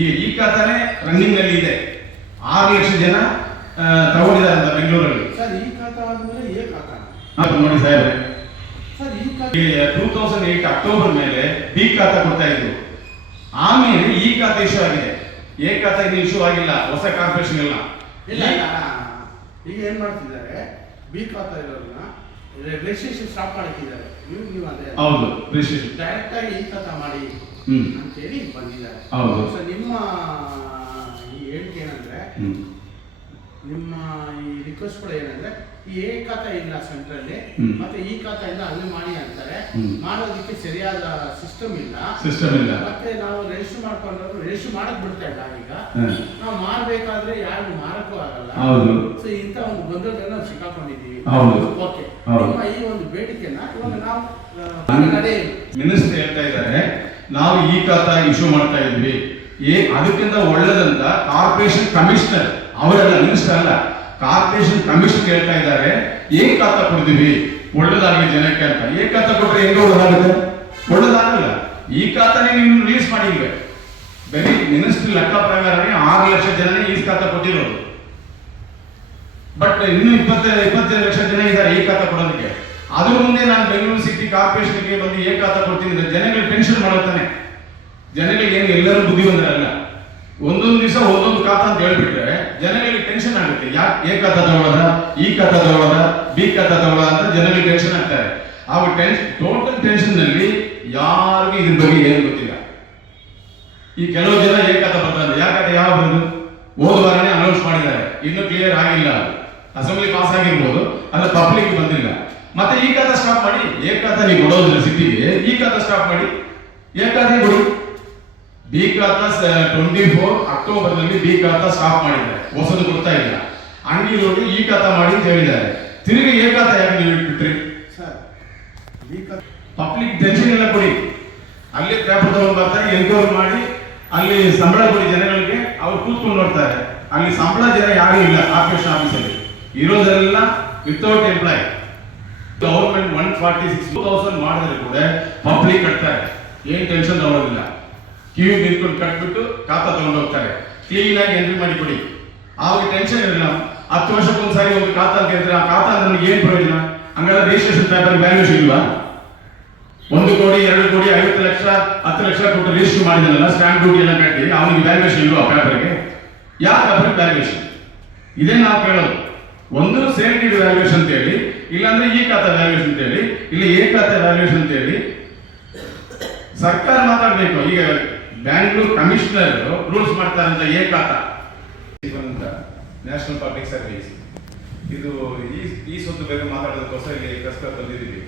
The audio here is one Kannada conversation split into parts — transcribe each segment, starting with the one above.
ಈ ಈ ಖಾತಾನೆ ರನ್ನಿಂಗ್ ಅಲ್ಲಿ ಇದೆ. ಆರು ಲಕ್ಷ ಜನ ತಗೊಂಡಿದ್ದಾರೆ ಅಂತ ಬೆಂಗಳೂರಲ್ಲಿ. ಸರ್ ಈ ಖಾತಾ ಆದ್ಮೇಲೆ ಏ ಖಾತಾ ಅದು ನೋಡಿ ಸಾಹೇಬ್ರೆ ಸರ್ ಈ ಖಾತೆ ಟೂ ತೌಸಂಡ್ ಏಟ್ ಅಕ್ಟೋಬರ್ ಮೇಲೆ ಬಿ ಖಾತಾ ಕೊಡ್ತಾ ಇದ್ರು. ಆಮೇಲೆ ಈ ಖಾತೆ ಇಶ್ಯೂ ಆಗಿದೆ. ಏ ಖಾತಾ ಇನ್ನು ಇಶ್ಯೂ ಆಗಿಲ್ಲ. ಹೊಸ ಕಾರ್ಪೊರೇಷನ್ ಇಲ್ಲ ಇಲ್ಲ ಈಗ ಏನ್ ಮಾಡ್ತಿದ್ದಾರೆ? ಬಿ ಖಾತಾ ಇರೋದನ್ನ ರಿಜಿಸ್ಟ್ರೇಷನ್ ಸ್ಟಾಪ್ ಮಾಡ್ತಿದ್ದಾರೆ. ನೀವು ನೀವು ಅದೇ ಹೌದು ರಿಜಿಸ್ಟ್ರೇಷನ್ ಡೈರೆಕ್ಟ್ ಆಗಿ ಈ ಖಾತಾ ಮಾಡಿ. ಅಂತೇಳಿ ಬಂದಿದ್ದಾರೆ. ಸೊ ನಿಮ್ಮ ಈ ಹೇಳಿಕೆ ಏನಂದ್ರೆ ನಿಮ್ಮ ಈ ರಿಕ್ವೆಸ್ಟ್ ರಿಕ್ವೆಸ್ಟ್ಗಳು ಏನಂದ್ರೆ ಈ ಎ ಖಾತಾ ಇಲ್ಲ ಸೆಂಟ್ರಲ್ಲಿ. ಮತ್ತೆ ಈ ಖಾತಾ ಇಲ್ಲ ಅಲ್ಲಿ ಮಾಡಿ ಅಂತಾರೆ ಮಾಡೋದಿಕ್ಕೆ ಸರಿಯಾದ ಸಿಸ್ಟಮ್ ಇಲ್ಲ ಸಿಸ್ಟಮ್ ಇಲ್ಲ ಮತ್ತೆ ನಾವು ರಿಜಿಸ್ಟರ್ ಮಾಡ್ಕೊಂಡ್ರು ರಿಜಿಸ್ಟರ್ ಮಾಡಕ್ ಬಿಡ್ತಾ ಇಲ್ಲ ಈಗ. ನಾವು ಮಾರ್ಬೇಕಾದ್ರೆ ಯಾರು ಮಾರಕ್ಕೂ ಆಗಲ್ಲ ಹೌದು. ಸೊ ಇಂಥ ಒಂದು ಗೊಂದಲದಲ್ಲಿ ನಾವು ಸಿಕ್ಕಾಕೊಂಡಿದ್ದೀವಿ ಹೌದು. ಓಕೆ. ನಿಮ್ಮ ಈ ಒಂದು ಬೇಡಿಕೆನ ಇವಾಗ ನಾವು ಮಿನಿಸ್ಟರ್ ಹೇಳ್ತಾ ಇದ್ದಾರೆ ನಾವು ಈ ಖಾತಾ ಇಶ್ಯೂ ಮಾಡ್ತಾ ಇದ್ವಿ. ಏ, ಅದಕ್ಕಿಂತ ಒಳ್ಳೇದಂತ ಕಾರ್ಪೊರೇಷನ್ ಕಮಿಷನರ್ ಅವರೆಲ್ಲ, ಮಿನಿಸ್ಟರ್ ಅಲ್ಲ, ಕಾರ್ಪೊರೇಷನ್ ಕಮಿಷನ್ ಹೇಳ್ತಾ ಇದ್ದಾರೆ. ಏನ್ ಖಾತಾ ಕೊಡ್ತೀವಿ? ಒಳ್ಳೇದಾಗಲಿ ಜನಕ್ಕೆ ಅಂತ. ಏನ್ ಖಾತಾ ಕೊಟ್ರೆ ಹೆಂಗ ಒಳ್ಳೇದಾಗುತ್ತೆ? ಒಳ್ಳೇದಾಗಲ್ಲ. ಈ ಖಾತಾನೇ ನೀವು ರಿಲೀಸ್ ಮಾಡಿಲ್ವೇ ಬರೀ ಮಿನಿಸ್ಟ್ರಿ ಲೆಕ್ಕ ಪ್ರಕಾರನೇ ಆರು ಲಕ್ಷ ಜನ ಈ ಖಾತಾ ಕೊಟ್ಟಿರೋದು. ಬಟ್ ಇನ್ನು ಇಪ್ಪತ್ತೈದು ಇಪ್ಪತ್ತೈದು ಲಕ್ಷ ಜನ ಇದ್ದಾರೆ ಈ ಖಾತಾ ಕೊಡೋದಕ್ಕೆ. ಅದ್ರ ಮುಂದೆ ನಾನು ಬೆಂಗಳೂರು ಸಿಟಿ ಕಾರ್ಪೊರೇಷನ್ಗೆ ಬಂದು ಏಕಾತ ಕೊಡ್ತೀನಿ ಅಂದ್ರೆ ಜನಗಳಿಗೆ ಟೆನ್ಷನ್ ಮಾಡುತ್ತಾನೆ. ಜನಗಳಿಗೆ ಏನು ಎಲ್ಲರೂ ಬುದ್ಧಿವಂತರಲ್ಲ. ಒಂದೊಂದು ದಿವಸ ಒಂದೊಂದು ಖಾತಾ ಅಂತ ಹೇಳ್ಬಿಟ್ರೆ ಜನಗಳಿಗೆ ಟೆನ್ಷನ್ ಆಗುತ್ತೆ. ಯಾಕೆ ಎ ಖಾತಾ ತಗೊಳ್ಳೋದ ಈ ಖಾತಾ ತಗೊಳ್ಳೋದ, ಬಿ ಖಾತಾ ತಗೊಳ್ಳೋದ ಅಂತ ಜನಗಳಿಗೆ ಟೆನ್ಷನ್ ಆಗ್ತಾರೆ. ಆ ಟೆನ್ಷನ್ ಟೋಟಲ್ ಟೆನ್ಷನ್ನಲ್ಲಿ ಯಾರಿಗೂ ಇದ್ರ ಬಗ್ಗೆ ಏನು ಗೊತ್ತಿಲ್ಲ. ಈ ಕೆಲವು ಜನ ಏ ಖಾತಾ ಬರ್ತಾರೆ ಯಾಕಂತ ಯಾವ ಬಂದು ಹೋದ ವಾರನೇ ಅನೌನ್ಸ್ ಮಾಡಿದ್ದಾರೆ. ಇನ್ನು ಕ್ಲಿಯರ್ ಆಗಿಲ್ಲ ಅಸೆಂಬ್ಲಿ ಪಾಸ್ ಆಗಿರ್ಬೋದು ಅಲ್ಲ ಪಬ್ಲಿಕ್ ಬಂದಿಲ್ಲ. ಮತ್ತೆ ಈ ಕಥೆ ಸ್ಟಾಪ್ ಮಾಡಿ ಏ ಖಾತಾ ನೀವು ಕೊಡೋದಿಲ್ಲ ಸಿಟಿಗೆ ಈ ಕಥೆ ಸ್ಟಾಪ್ ಮಾಡಿ ಏಕಾತ ಕೊಡಿ. ಬಿ ಕಾತ ಟ್ವೆಂಟಿ ಫೋರ್ ಅಕ್ಟೋಬರ್ನಲ್ಲಿ ಬಿ ಕಾತ ಸ್ಟಾಪ್ ಮಾಡಿದ್ದಾರೆ ಹೊಸದು ಕೊಡ್ತಾ ಇಲ್ಲ. ಅಂಗಡಿಯವರು ಈ ಕಥ ಮಾಡಿ ಅಂತ ಹೇಳಿದ್ದಾರೆ. ತಿರುಗಿ ಏ ಖಾತಾ ಯಾಕೆ ನೀವು ಇಟ್ಬಿಟ್ರಿ? ಪಬ್ಲಿಕ್ ಟೆನ್ಷನ್ ಎಲ್ಲ ಕೊಡಿ. ಅಲ್ಲಿ ಪೇಪರ್ ತಗೊಂಡು ಬರ್ತಾರೆ ಎನ್ಕ್ವೈರಿ ಮಾಡಿ ಅಲ್ಲಿ ಸಂಬಳ ಕೊಡಿ ಜನಗಳಿಗೆ ಅವ್ರು ಕೂತ್ಕೊಂಡು ನೋಡ್ತಾರೆ. ಅಲ್ಲಿ ಸಂಬಳ ಜನ ಯಾರು ಇಲ್ಲ ಆಫೀಸ್ ಆಫೀಸಲ್ಲಿ ಇರೋದೆಲ್ಲ without employ government one forty six two thousand ಮಾಡಿದ್ರೆ ಕೂಡ ಪಬ್ಲಿಕ್ ಕಟ್ತಾರೆ ಏನ್ ಟೆನ್ಷನ್ ತಗೊಳ್ಳೋದಿಲ್ಲ ಕ್ಯೂ ನಿಂತ್ಕೊಂಡು ಕಟ್ಬಿಟ್ಟು ಖಾತಾ ತಗೊಂಡು ಹೋಗ್ತಾರೆ. ಕ್ಲೀನ್ ಆಗಿ ಎಂಟ್ರಿ ಮಾಡಿ ಕೊಡಿ. ಆವಾಗ ಟೆನ್ಷನ್ ಇರಲಿಲ್ಲ ಹತ್ತು ವರ್ಷಕ್ಕೊಂದ್ಸಾರಿ ಒಂದು ಖಾತಾ ಅಂತ ಹೇಳ್ತಾರೆ? ಆ ಖಾತಾ ನನಗೆ ಏನ್ ಪ್ರಯೋಜನ? ಹಂಗಾದ್ರೆ ರಿಜಿಸ್ಟ್ರೇಷನ್ ಪೇಪರ್ ವ್ಯಾಲ್ಯೂ ಇಲ್ವಾ ಒಂದು ಕೋಟಿ, ಎರಡು ಕೋಟಿ, ಐವತ್ತು ಲಕ್ಷ, ಹತ್ತು ಲಕ್ಷ ಕೊಟ್ಟು ರಿಜಿಸ್ಟರ್ ಮಾಡಿದನಲ್ಲ ಸ್ಟ್ಯಾಂಪ್ ಡ್ಯೂಟಿ ಎಲ್ಲ ಕಟ್ಟಿ, ಅವನಿಗೆ ವ್ಯಾಲ್ಯೂಷನ್ ಇಲ್ವಾ ಪೇಪರ್ಗೆ ಯಾವ ಪೇಪರ್ ವ್ಯಾಲ್ಯೂಷನ್ ಇದೇ ನಾವು ಕೇಳೋದು. ಒಂದು ಸೇಮ್ ನೀಡ್ ವ್ಯಾಲ್ಯೂಷನ್ ಅಂತ ಹೇಳಿ ಇಲ್ಲಾಂದ್ರೆ ಈ ಖಾತೆ ವ್ಯಾಲ್ಯೂಷನ್ ಅಂತ ಹೇಳಿ ಇಲ್ಲಿ ಎ ಖಾತೆ ವ್ಯಾಲ್ಯೂಷನ್ ಅಂತ ಹೇಳಿ ಸರ್ಕಾರ ಮಾತಾಡ್ಬೇಕು, ಈಗ ಬ್ಯಾಂಗ್ಳೂರ್ ಕಮಿಷನರ್ ರೂಲ್ಸ್ ಮಾಡ್ತಾರಂತ ಎ ಖಾತಾ. ನ್ಯಾಷನಲ್ ಪಬ್ಲಿಕ್ ಸರ್ವಿಸ್ ಇದು ಈ ಈ ಸೊತ್ತು ಬಗ್ಗೆ ಮಾತಾಡೋದಕ್ಕೋಸ್ಕರ ಇಲ್ಲಿ ಕಷ್ಟ ಬಂದಿದ್ದೀವಿ.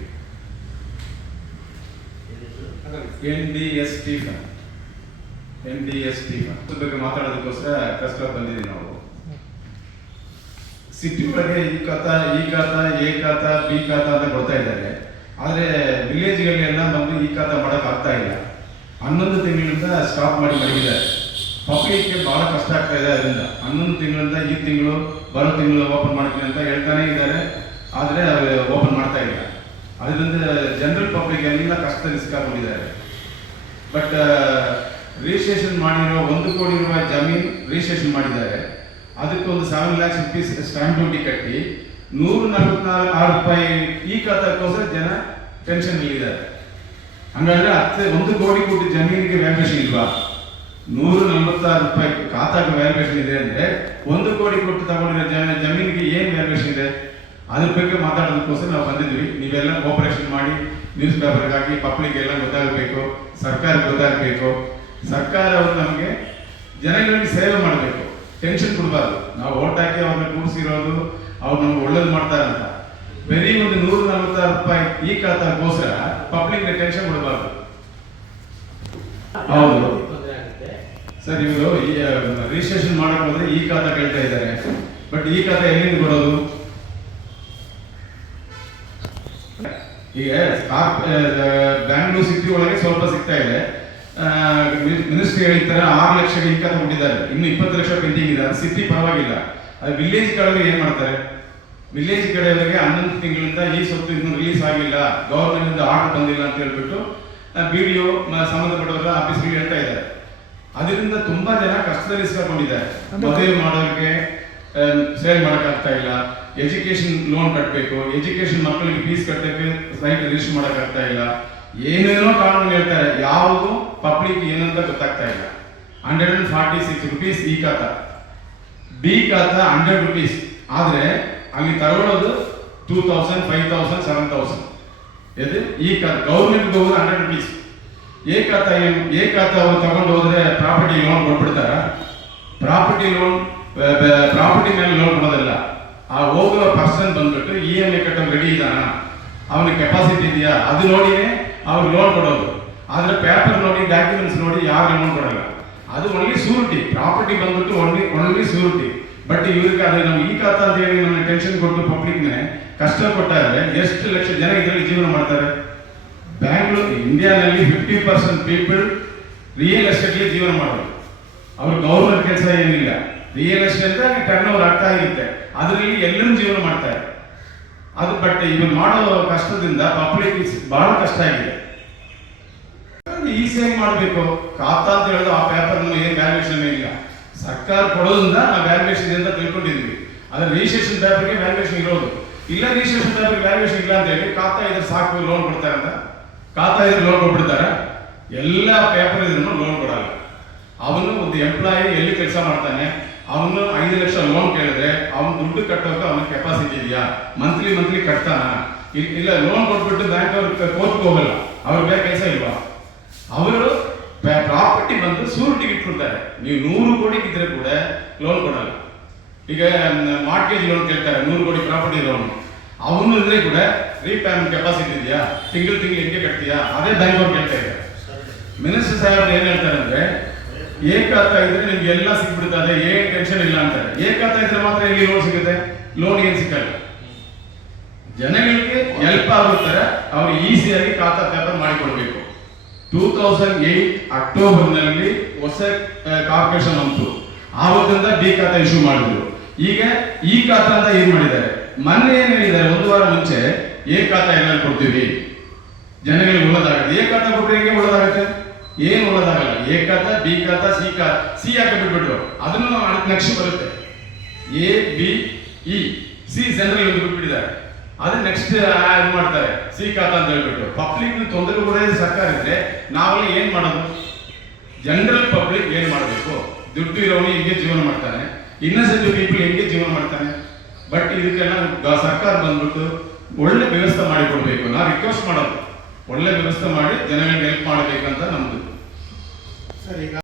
N D S T N D S T ಬಗ್ಗೆ ಮಾತಾಡೋದಕ್ಕೋಸ್ಕರ ಕಷ್ಟ ಬಂದಿದ್ದೀವಿ ನಾವು. ಸಿಟಿ ಒಳಗೆ ಈ ಖಾತಾ ಈ ಖಾತಾ ಎ ಖಾತಾ ಬಿ ಖಾತ ಅಂತ ಕೊಡ್ತಾ ಇದ್ದಾರೆ. ಆದ್ರೆ ವಿಲೇಜ್ಗಳೆಲ್ಲ ಬಂದು ಈ ಖಾತ ಮಾಡಕ್ ಆಗ್ತಾ ಇಲ್ಲ. ಹನ್ನೊಂದು ತಿಂಗಳಿಂದ ಸ್ಟಾಪ್ ಮಾಡಿ ಮಡಗಿದ್ದಾರೆ. ಪಬ್ಲಿಕ್ಗೆ ಬಹಳ ಕಷ್ಟ ಆಗ್ತಾ ಇದೆ ಅದರಿಂದ. ಹನ್ನೊಂದು ತಿಂಗಳಿಂದ ಈ ತಿಂಗಳು, ಬರೋ ತಿಂಗಳು ಓಪನ್ ಮಾಡ್ತೀನಿ ಅಂತ ಹೇಳ್ತಾನೆ ಇದ್ದಾರೆ. ಆದ್ರೆ ಓಪನ್ ಮಾಡ್ತಾ ಇಲ್ಲ. ಅದರಿಂದ ಜನರಲ್ ಪಬ್ಲಿಕ್ ಎಲ್ಲ ಕಷ್ಟ ಸಿಕ್ಕಾಕೊಂಡಿದ್ದಾರೆ ಬಟ್ ರಿಜಿಸ್ಟ್ರೇಷನ್ ಮಾಡಿರೋ ಒಂದು ಕೋಟಿ ರೂಪಾಯಿ ಜಮೀನು ರಿಜಿಸ್ಟ್ರೇಷನ್ ಮಾಡಿದ್ದಾರೆ. ಅದಕ್ಕೆ ಒಂದು seven lakhs rupees stamp duty ಕಟ್ಟಿ ನೂರ ನಲವತ್ನಾಲ್ಕು ಆರು ರೂಪಾಯಿ ಈ ಖಾತಾಕ್ಕೋಸ್ಕರ ಜನ ಟೆನ್ಷನ್ ಇಲ್ಲಿದ್ದಾರೆ ಹಂಗಾದ್ರೆ ಹತ್ತು, ಒಂದು ಕೋಟಿ ಕೋಟಿ ಜಮೀನಿಗೆ ವ್ಯಾಲ್ಯೂಷನ್ ಇಲ್ವಾ? ನೂರ ನಲವತ್ತಾರು ರೂಪಾಯಿ ಖಾತಾಗೆ ವ್ಯಾಲ್ಯೂಷನ್ ಇದೆ ಅಂದ್ರೆ ಒಂದು ಕೋಟಿ ಕೊಟ್ಟು ತಗೊಂಡಿರೋ ಜನ ಜಮೀನಿಗೆ ಏನ್ ವ್ಯಾಲ್ಯೂಷನ್ ಇದೆ? ಅದ್ರ ಬಗ್ಗೆ ಮಾತಾಡೋದಕ್ಕೋಸ್ಕರ ನಾವು ಬಂದಿದ್ವಿ ನೀವೆಲ್ಲ ಕೋಪರೇಷನ್ ಮಾಡಿ ನ್ಯೂಸ್ ಪೇಪರ್ಗೆ ಹಾಕಿ ಪಬ್ಲಿಕ್ ಎಲ್ಲ ಗೊತ್ತಾಗಬೇಕು, ಸರ್ಕಾರಕ್ಕೆ ಗೊತ್ತಾಗಬೇಕು. ಸರ್ಕಾರ ಅವರು ನಮಗೆ ಜನಗಳಿಗೆ ಸೇವೆ ಮಾಡಬೇಕು ಟೆನ್ಷನ್ ಕೊಡಬಾರ್ದು. ನಾವು ಓಟ್ ಹಾಕಿ ಅವ್ರನ್ನ ಕೂಡಿಸಿರೋದು ಅವ್ರು ನಮ್ಗೆ ಒಳ್ಳೇದು ಮಾಡ್ತಾರಂತ. ಬರೀ ಒಂದು ನೂರ ನಲವತ್ತಾರು ರೂಪಾಯಿ ಈ ಖಾತಾಗೋಸ್ಕರ ಪಬ್ಲಿಕ್ ಟೆನ್ಷನ್ ಕೊಡಬಾರ್ದು. ಹೌದು. ಸರ್ ಇವರು ಈ ರಿಜಿಸ್ಟ್ರೇಷನ್ ಮಾಡಕ್ ಹೋದ್ರೆ ಈ ಖಾತಾ ಕೇಳ್ತಾ ಇದ್ದಾರೆ. ಬಟ್ ಈ ಖಾತಾ ಎಲ್ಲಿಂದ ಕೊಡೋದು ಈಗ ಬ್ಯಾಂಗ್ಳೂರ್ ಸಿಟಿ ಒಳಗೆ ಸ್ವಲ್ಪ ಸಿಗ್ತಾ ಇದೆ. ಮಿನಿಸ್ಟರ್ ಹೇಳಿರ್ತಾರೆ ಆರು ಲಕ್ಷ ಇನ್ಕಮ್ ಕೊಟ್ಟಿದ್ದಾರೆ ಇನ್ನು ಇಪ್ಪತ್ತು ಲಕ್ಷ ಪೆಂಡಿಂಗ್ ಇದೆ. ಅದು ಸಿಟಿ ಪರವಾಗಿಲ್ಲ. ಅದು ವಿಲೇಜ್ ಕಡೆಗೆ ಏನು ಮಾಡ್ತಾರೆ? ವಿಲೇಜ್ ಕಡೆಯವರಿಗೆ ಹನ್ನೊಂದು ತಿಂಗಳಿಂದ ಈ ಸೊತ್ತು ಇನ್ನೂ ರಿಲೀಸ್ ಆಗಿಲ್ಲ. ಗವರ್ಮೆಂಟ್ ಇಂದ ಆರ್ಡರ್ ಬಂದಿಲ್ಲ ಅಂತ ಹೇಳ್ಬಿಟ್ಟು ಬಿ ಡಿ ಒ ಸಂಬಂಧಪಟ್ಟವರ ಆಫೀಸ್ಗೆ ಹೇಳ್ತಾ ಇದ್ದಾರೆ. ಅದರಿಂದ ತುಂಬಾ ಜನ ಕಷ್ಟದಲ್ಲಿ ಸಿಕ್ಕೊಂಡಿದ್ದಾರೆ ಮದುವೆ ಮಾಡೋರಿಗೆ ಸೇಲ್ ಮಾಡೋಕ್ಕಾಗ್ತಾ ಇಲ್ಲ. ಎಜುಕೇಶನ್ ಲೋನ್ ಕಟ್ಟಬೇಕು ಎಜುಕೇಶನ್ ಮಕ್ಕಳಿಗೆ ಫೀಸ್ ಕಟ್ಟಬೇಕು ಸೈಟ್ ರಿಜಿಸ್ಟರ್ ಮಾಡೋಕ್ಕಾಗ್ತಾ ಇಲ್ಲ. ಏನೇನೋ ಕಾನೂನು ಹೇಳ್ತಾರೆ, ಯಾವುದು ಪಬ್ಲಿಕ್ ಏನಂತ ಗೊತ್ತಾಗ್ತಾ ಇಲ್ಲ. Hundred and forty six rupees ಈ ಖಾತ. ಬಿ ಖಾತ ಹಂಡ್ರೆಡ್ ರುಪೀಸ್ ಆದ್ರೆ ಅಲ್ಲಿ ತಗೊಳ್ಳೋದು two thousand five thousand seven thousand ಇದು ಈ ಖಾತೆ. ಗೌರ್ಮೆಂಟ್ ಹೋಗೋದು ಹಂಡ್ರೆಡ್ ರುಪೀಸ್ ಏ ಖಾತ ಏನು? ಏ ಖಾತ ಅವ್ರು ತಗೊಂಡು ಹೋದ್ರೆ ಪ್ರಾಪರ್ಟಿ ಲೋನ್ ಕೊಟ್ಬಿಡ್ತಾರ? ಪ್ರಾಪರ್ಟಿ ಲೋನ್ ಪ್ರಾಪರ್ಟಿ ಮೇಲೆ ಲೋನ್ ಕೊಡೋದಿಲ್ಲ. ಆ ಹೋಗುವ ಪರ್ಸನ್ ಬಂದ್ಬಿಟ್ಟು ಇ ಎಂ ಐ ಕಟ್ಟೋ ರೆಡಿ ಇದ್ದಾನ? ಅವನ ಕೆಪಾಸಿಟಿ ಇದೆಯಾ? ಅದು ನೋಡಿನೇ ಅವ್ರು ಲೋನ್ ಕೊಡೋದು. ಆದರೆ ಪೇಪರ್ ನೋಡಿ ಡಾಕ್ಯುಮೆಂಟ್ಸ್ ನೋಡಿ ಯಾರು ಲೋನ್ ಕೊಡಲ್ಲ. ಅದು ಒನ್ಲಿ ಸೂರಿಟಿ ಪ್ರಾಪರ್ಟಿ ಬಂದ್ಬಿಟ್ಟು ಒನ್ಲಿ ಒನ್ಲಿ ಸೂರಿಟಿ ಬಟ್ ಇವ್ರಿಗೆ ಅದು ನಾವು ಈ ಖಾತಾ ಅಂತ ಹೇಳಿ ನಮಗೆ ಟೆನ್ಷನ್ ಕೊಟ್ಟು ಪಬ್ಲಿಕ್ನೆ ಕಷ್ಟ ಕೊಟ್ಟಾದ್ರೆ ಎಷ್ಟು ಲಕ್ಷ ಜನ ಇದರಲ್ಲಿ ಜೀವನ ಮಾಡ್ತಾರೆ? ಬ್ಯಾಂಗ್ಳೂರ್ ಇಂಡಿಯಾದಲ್ಲಿ ಫಿಫ್ಟಿ ಪರ್ಸೆಂಟ್ ಪೀಪಲ್ ರಿಯಲ್ ಎಸ್ಟೇಟ್ಲಿ ಜೀವನ ಮಾಡೋದು ಅವ್ರು ಗೌರ್ಮೆಂಟ್ ಕೆಲಸ ಏನಿಲ್ಲ. ರಿಯಲ್ ಎಸ್ಟೇಟ್ ಟರ್ನ್ ಓವರ್ ಆಗ್ತಾ ಇರುತ್ತೆ. ಅದರಲ್ಲಿ ಎಲ್ಲರೂ ಜೀವನ ಮಾಡ್ತಾರೆ. ಅದು ಬಟ್ ಇವ್ರು ಮಾಡೋ ಕಷ್ಟದಿಂದ ಪಬ್ಲಿಕ್ ಬಹಳ ಕಷ್ಟ ಆಗಿದೆ. ಈಸಿಯಾಗಿ ಮಾಡಬೇಕು. ಖಾತಾ ಅಂತ ಹೇಳಿದ್ರೆ, ಆ ಪೇಪರ್ ಏನು ವ್ಯಾಲ್ಯೂಯೇಷನ್ ಇಲ್ಲ ಸರ್ಕಾರ ಕೊಡೋದ್ರಿಂದ ನಾವು ವ್ಯಾಲ್ಯೂಯೇಷನ್ ಅಂತ ತಿಳ್ಕೊಂಡಿದ್ವಿ. ಅದ್ರ ರಿಜಿಸ್ಟ್ರೇಷನ್ ಪೇಪರ್ಗೆ ವ್ಯಾಲ್ಯೂಯೇಷನ್ ಇರೋದು. ಇಲ್ಲ ರಿಜಿಸ್ಟ್ರೇಷನ್ ಪೇಪರ್ ವ್ಯಾಲ್ಯೂಯೇಷನ್ ಇಲ್ಲ ಅಂತ ಹೇಳಿ ಖಾತಾ ಇದ್ರೆ ಸಾಕು ಲೋನ್ ಕೊಡ್ತಾರೆ ಅಂತ. ಖಾತಾ ಇದ್ರೆ ಲೋನ್ ಕೊಟ್ಬಿಡ್ತಾರೆ. ಎಲ್ಲ ಪೇಪರ್ ಇದ್ರೂ ಲೋನ್ ಕೊಡಲ್ಲ. ಅವನು ಒಂದು ಎಂಪ್ಲಾಯಿ ಎಲ್ಲಿ ಕೆಲಸ ಮಾಡ್ತಾನೆ? ಅವನು ಐದು ಲಕ್ಷ ಲೋನ್ ಕೇಳಿದ್ರೆ ಅವನು ದುಡ್ಡು ಕಟ್ಟೋಕೆ ಅವನ ಕೆಪಾಸಿಟಿ ಇದೆಯಾ? ಮಂತ್ಲಿ ಮಂತ್ಲಿ ಕಟ್ತಾನ? ಇಲ್- ಇಲ್ಲ ಲೋನ್ ಕೊಟ್ಬಿಟ್ಟು ಬ್ಯಾಂಕ್ ಅವ್ರ ಕೋರ್ಟ್ಗೆ ಹೋಗಲ್ಲ. ಅವ್ರ ಬೇರೆ ಕೆಲಸ ಇಲ್ವಾ? ಅವರು ಪ್ರಾಪರ್ಟಿ ಬಂದು ಸೂರಿಟಿ ಇಟ್ಕೊಳ್ತಾರೆ ನೀವು ನೂರು ಕೋಟಿ ಇದ್ರೆ ಕೂಡ ಲೋನ್ ಕೊಡಲ್ಲ. ಈಗ ಮಾರ್ಟೇಜ್ ಲೋನ್ ಕೇಳ್ತಾರೆ ನೂರು ಕೋಟಿ ಪ್ರಾಪರ್ಟಿ ಲೋನ್ ಅವನು ಇದ್ರೆ ಕೂಡ ರೀಪೇಮೆಂಟ್ ಕೆಪಾಸಿಟಿ ಇದೆಯಾ? ತಿಂಗಳು ತಿಂಗಳು ಹೆಂಗೆ ಕಟ್ತೀಯಾ? ಅದೇ ಬ್ಯಾಂಕ್ ಅವ್ರು ಕೇಳ್ತಾ ಇದ್ದಾರೆ. ಮಿನಿಸ್ಟರ್ ಸಾಹೇಬ್ರು ಏನ್ ಹೇಳ್ತಾರೆ ಅಂದ್ರೆ ಏಕಾತ ಇದ್ರೆ ನಿಮ್ಗೆ ಎಲ್ಲ ಸಿಕ್ಬಿಡ್ತಾರೆ ಏನ್ ಟೆನ್ಷನ್ ಇಲ್ಲ ಅಂತಾರೆ ಏಕಾತ ಇದ್ರೆ ಮಾತ್ರ ಎಲ್ಲಿ ಲೋನ್ ಸಿಗುತ್ತೆ? ಲೋನ್ ಏನ್ ಸಿಕ್ಕಲ್ಲ. ಜನಗಳಿಗೆ ಹೆಲ್ಪ್ ಆಗುತ್ತಾರೆ ಅವ್ರು ಈಸಿಯಾಗಿ ಖಾತಾ ಪೇಪರ್ ಮಾಡಿಕೊಡ್ಬೇಕು. ಟೂ ತೌಸಂಡ್ ಏಟ್ ಅಕ್ಟೋಬರ್ನಲ್ಲಿ ಹೊಸ ಕಾರ್ಪೊರೇಷನ್ ಅಂತು ಆವತ್ತಿಂದ ಡಿ ಖಾತಾ ಇಶ್ಯೂ ಮಾಡಿದ್ರು. ಈಗ ಈ ಖಾತಾ ಅಂತ ಏನ್ ಮಾಡಿದ್ದಾರೆ? ಮೊನ್ನೆ ಏನ್ ಹೇಳಿದ್ದಾರೆ? ಒಂದು ವಾರ ಮುಂಚೆ ಏ ಖಾತಾ ಎಲ್ಲ ಕೊಡ್ತೀವಿ. ಜನಗಳಿಗೆ ಒಳ್ಳೇದಾಗುತ್ತೆ. ಏ ಖಾತಾ ಹೇಗೆ ಹೆಂಗೆ ಒಳ್ಳೇದಾಗುತ್ತೆ? ಏನು ಒಳ್ಳೇದಾಗಲ್ಲ ಎ ಕಾತ ಬಿ ಕಾತ ಸಿ ಕಾತ ಸಿ ಯಾಕೆ ಬಿಟ್ಬಿಟ್ರು? ಅದನ್ನು ಅದಕ್ಕೆ ನಕ್ಷೆ ಬರುತ್ತೆ. A, B, E. C general ಒಂದು ಬಿಟ್ಬಿಟ್ಟಿದ್ದಾರೆ. ಅದನ್ನ ನೆಕ್ಸ್ಟ್ ಇದು ಮಾಡ್ತಾರೆ. ಸಿ ಖಾತಾ ಅಂತ ಹೇಳ್ಬಿಟ್ಟು. ಪಬ್ಲಿಕ್ ತೊಂದರೆ ಕೂಡ ಸರ್ಕಾರ ಇದ್ರೆ ನಾವೆಲ್ಲ ಏನು ಮಾಡೋದು? ಜನರಲ್ ಪಬ್ಲಿಕ್ ಏನು ಮಾಡಬೇಕು? ದುಡ್ಡು ಇರೋನು ಹೆಂಗೆ ಜೀವನ ಮಾಡ್ತಾನೆ? ಇನ್ನಸೆಂಟ್ ಪೀಪಲ್ ಹೆಂಗೆ ಜೀವನ ಮಾಡ್ತಾನೆ? ಬಟ್ ಇದಕ್ಕೆಲ್ಲ ಸರ್ಕಾರ ಬಂದ್ಬಿಟ್ಟು ಒಳ್ಳೆ ವ್ಯವಸ್ಥೆ ಮಾಡಿಕೊಡ್ಬೇಕು. ನಾವು ರಿಕ್ವೆಸ್ಟ್ ಮಾಡೋದು. ಒಳ್ಳೆ ವ್ಯವಸ್ಥೆ ಮಾಡಿ ಜನಗಳಿಗೆ ಹೆಲ್ಪ್ ಮಾಡಬೇಕಂತ ನಮ್ದು. ಸರ್ ಈಗ